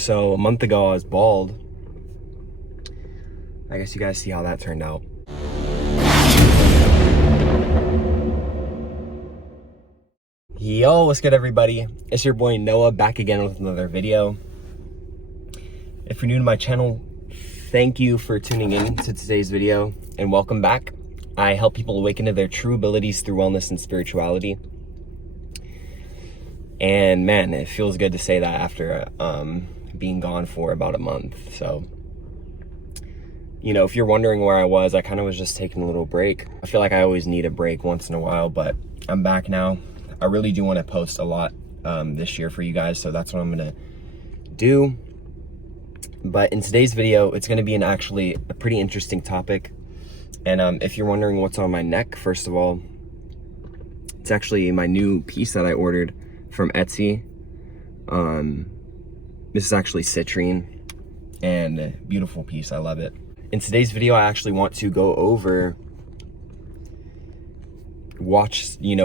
So a month ago I was bald. I guess you guys see how that turned out. Yo, what's good everybody? It's your boy Noah back again with another video. If you're new to my channel, thank you for tuning in to today's video and welcome back. I help people awaken to their true abilities through wellness and spirituality. And man, it feels good to say that after being gone for about a month. So, you know, if you're wondering where I was kind of was just taking a little break. I feel like I always need a break once in a while, but I'm back now. I really do want to post a lot this year for you guys, so that's what I'm gonna do. But in today's video, it's gonna be actually a pretty interesting topic. And if you're wondering what's on my neck, first of all, it's actually my new piece that I ordered from Etsy. This is actually citrine and a beautiful piece. I love it. In today's video, I actually want to go over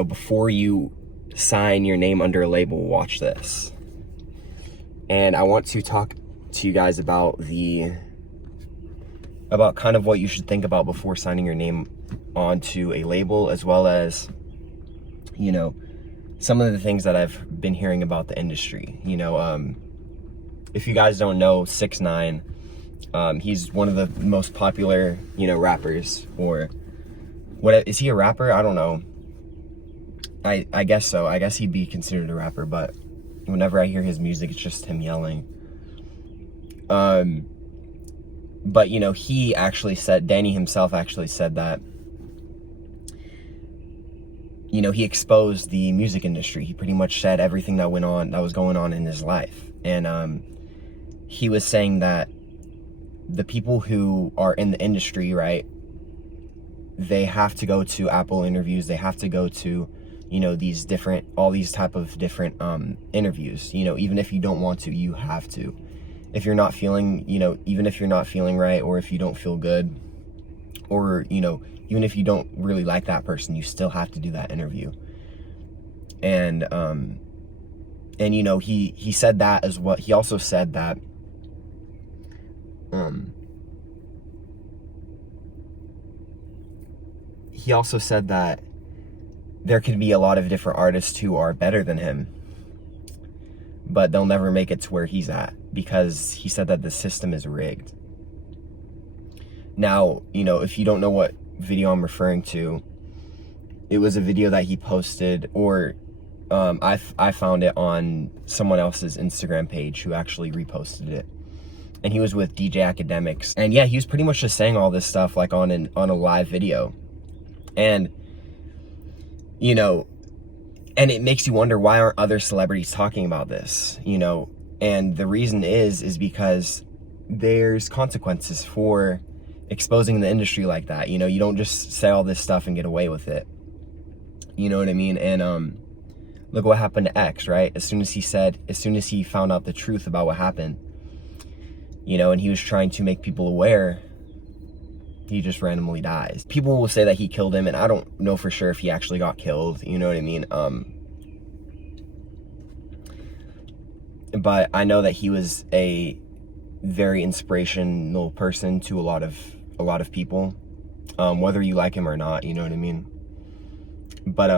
before you sign your name under a label, watch this. And I want to talk to you guys about kind of what you should think about before signing your name onto a label, as well as, you know, some of the things that I've been hearing about the industry. You know, if you guys don't know 6ix9ine, he's one of the most popular, you know, rappers. Or what is he, a rapper? I don't know. I guess so. I guess he'd be considered a rapper, but whenever I hear his music, it's just him yelling. But you know, he actually said, Danny himself actually said that, you know, he exposed the music industry. He pretty much said everything that was going on in his life. And he was saying that the people who are in the industry, right, they have to go to Apple interviews. They have to go to, you know, all these type of different interviews. You know, even if you don't want to, you have to. If you're not feeling, you know, even if you're not feeling right, or if you don't feel good, or, you know, even if you don't really like that person, you still have to do that interview. And you know, he said that as well. He also said that there could be a lot of different artists who are better than him, but they'll never make it to where he's at, because he said that the system is rigged. Now, you know, if you don't know what video I'm referring to, it was a video that he posted, or I found it on someone else's Instagram page who actually reposted it. And he was with DJ Akademiks. And yeah, he was pretty much just saying all this stuff like on a live video. And, you know, and it makes you wonder, why aren't other celebrities talking about this? You know, and the reason is because there's consequences for exposing the industry like that. You know, you don't just say all this stuff and get away with it. You know what I mean? And look what happened to X, right? As soon as he found out the truth about what happened, you know, and he was trying to make people aware, he just randomly dies. People will say that he killed him, and I don't know for sure if he actually got killed, you know what I mean? But I know that he was a very inspirational person to a lot of people, whether you like him or not, you know what I mean? But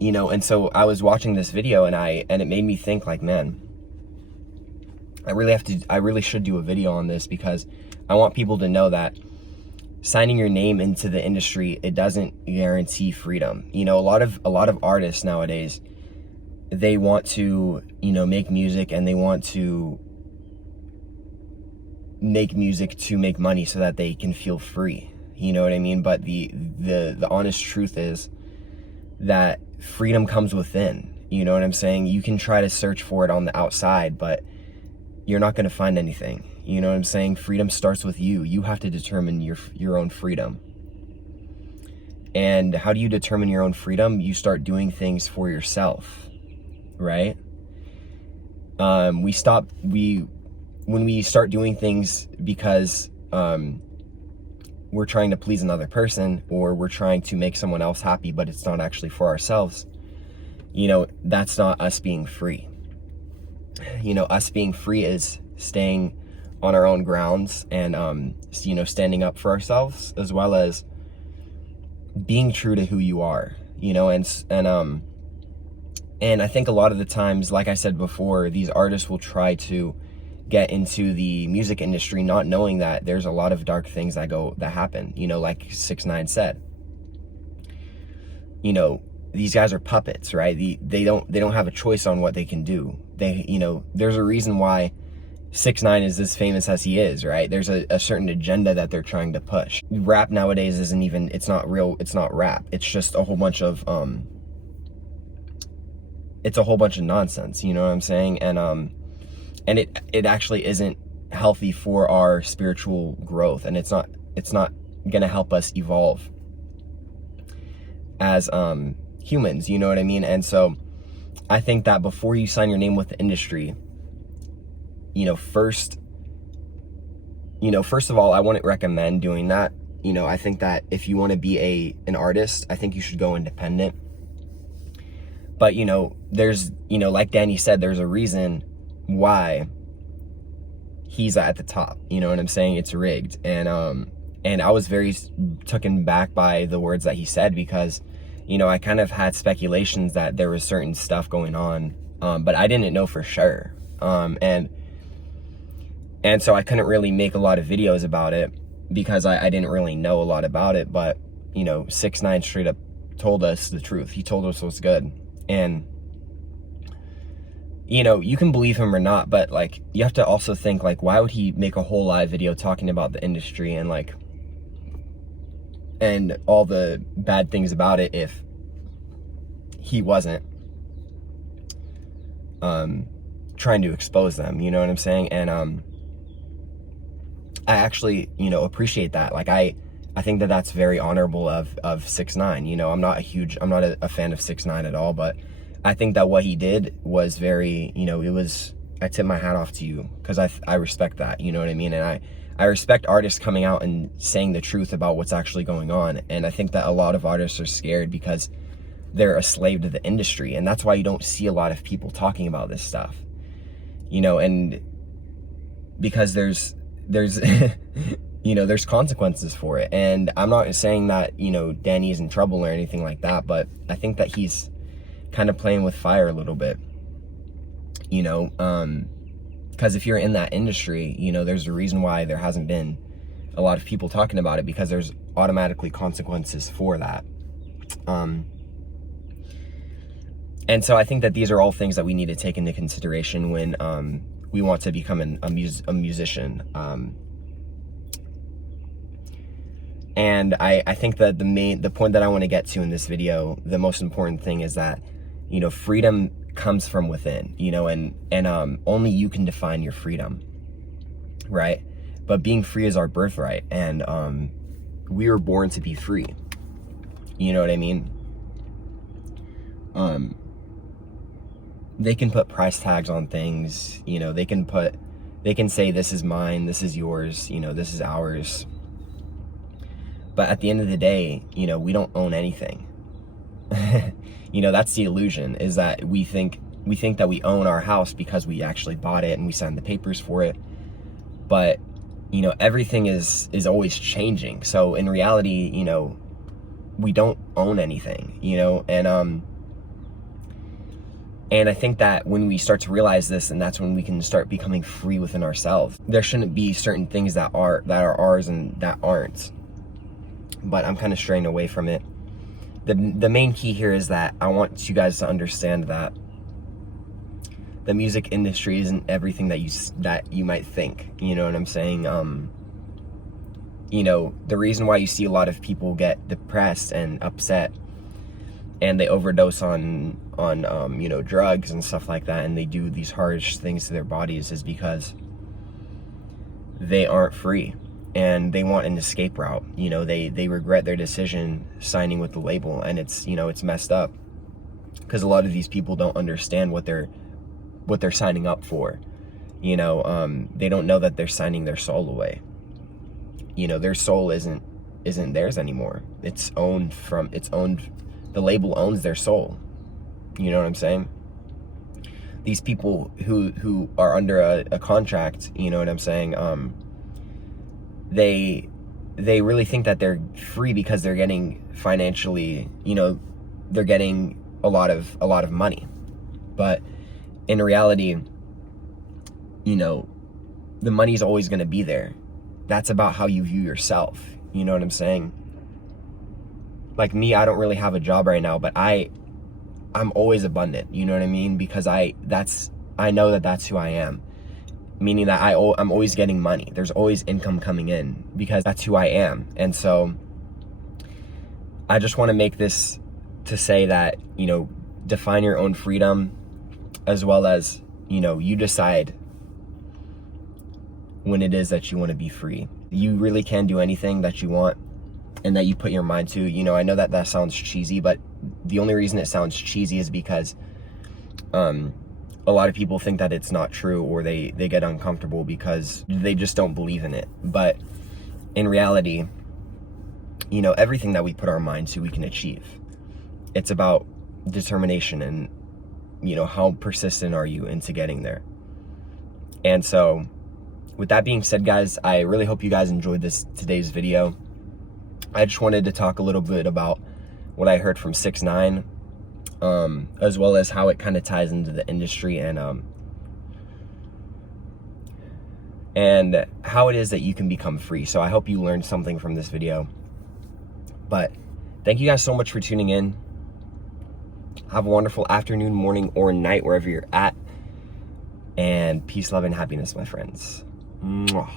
you know, and so I was watching this video, and it made me think, like, man, I really should do a video on this, because I want people to know that signing your name into the industry, it doesn't guarantee freedom. You know, a lot of artists nowadays, they want to, you know, make music, and they want to make music to make money so that they can feel free. You know what I mean? But the honest truth is that freedom comes within. You know what I'm saying? You can try to search for it on the outside, but you're not going to find anything. You know what I'm saying? Freedom starts with you. You have to determine your own freedom. And how do you determine your own freedom? You start doing things for yourself, right? When we start doing things because we're trying to please another person, or we're trying to make someone else happy, but it's not actually for ourselves, you know, that's not us being free. you know, us being free is staying on our own grounds and, you know, standing up for ourselves, as well as being true to who you are, you know, and I think a lot of the times, like I said before, these artists will try to get into the music industry not knowing that there's a lot of dark things that happen, you know, like 6ix9ine said. You know, these guys are puppets, right? They don't have a choice on what they can do. You know, there's a reason why 6ix9ine is as famous as he is, right? There's a certain agenda that they're trying to push. Rap nowadays it's not rap. It's just a whole bunch of it's a whole bunch of nonsense, you know what I'm saying? And it actually isn't healthy for our spiritual growth, and it's not gonna help us evolve as humans, you know what I mean? And so I think that before you sign your name with the industry, you know, first of all, I wouldn't recommend doing that. You know, I think that if you want to be an artist, I think you should go independent. But, you know, there's, you know, like Danny said, there's a reason why he's at the top. You know what I'm saying? It's rigged. And I was very taken back by the words that he said, because, you know, I kind of had speculations that there was certain stuff going on, but I didn't know for sure. And so I couldn't really make a lot of videos about it because I didn't really know a lot about it. But, you know, 6ix9ine straight up told us the truth. He told us what's good. And, you know, you can believe him or not, but, like, you have to also think, like, why would he make a whole live video talking about the industry and, like, and all the bad things about it if he wasn't trying to expose them, you know what I'm saying? And I actually, you know, appreciate that. Like, I think that that's very honorable of 6ix9ine. You know, I'm not a fan of 6ix9ine at all, but I think that what he did was very, you know, I tip my hat off to you, because I respect that, you know what I mean? And I respect artists coming out and saying the truth about what's actually going on. And I think that a lot of artists are scared because they're a slave to the industry, and that's why you don't see a lot of people talking about this stuff, you know, and because there's you know, there's consequences for it. And I'm not saying that, you know, Danny is in trouble or anything like that, but I think that he's kind of playing with fire a little bit, you know, because if you're in that industry, you know, there's a reason why there hasn't been a lot of people talking about it, because there's automatically consequences for that. And so I think that these are all things that we need to take into consideration when we want to become a musician. And I think that the point that I want to get to in this video, the most important thing is that, you know, freedom comes from within, you know, and only you can define your freedom, right? But being free is our birthright, and we were born to be free. You know what I mean? They can put price tags on things, you know, they can say this is mine, this is yours, you know, this is ours. But at the end of the day, you know, we don't own anything. You know, that's the illusion, is that we think that we own our house because we actually bought it and we signed the papers for it. But, you know, everything is always changing. So in reality, you know, we don't own anything, you know, and I think that when we start to realize this, and that's when we can start becoming free within ourselves. There shouldn't be certain things that are ours and that aren't. But I'm kind of straying away from it. The main key here is that I want you guys to understand that the music industry isn't everything that you might think. You know what I'm saying? You know, the reason why you see a lot of people get depressed and upset, and they overdose on you know, drugs and stuff like that, and they do these harsh things to their bodies, is because they aren't free. And they want an escape route. You know, they regret their decision signing with the label, and it's, you know, it's messed up, because a lot of these people don't understand what they're signing up for. You know, they don't know that they're signing their soul away. You know, their soul isn't theirs anymore. The label owns their soul. You know what I'm saying? these people who are under a contract, you know what I'm saying, they really think that they're free because they're getting financially, you know, they're getting a lot of money. But in reality, you know, the money's always going to be there. That's about how you view yourself. You know what I'm saying? Like me, I don't really have a job right now, but I'm always abundant. You know what I mean? Because I know that that's who I am. Meaning that I'm always getting money. There's always income coming in because that's who I am. And so I just want to make this to say that, you know, define your own freedom, as well as, you know, you decide when it is that you want to be free. You really can do anything that you want and that you put your mind to. You know, I know that sounds cheesy, but the only reason it sounds cheesy is because a lot of people think that it's not true, or they get uncomfortable because they just don't believe in it. But in reality, you know, everything that we put our mind to, we can achieve. It's about determination and, you know, how persistent are you into getting there. And so with that being said, guys, I really hope you guys enjoyed today's video. I just wanted to talk a little bit about what I heard from 6ix9ine, as well as how it kind of ties into the industry, and how it is that you can become free. So I hope you learned something from this video. But thank you guys so much for tuning in. Have a wonderful afternoon, morning, or night, wherever you're at. And peace, love, and happiness, my friends. Mwah.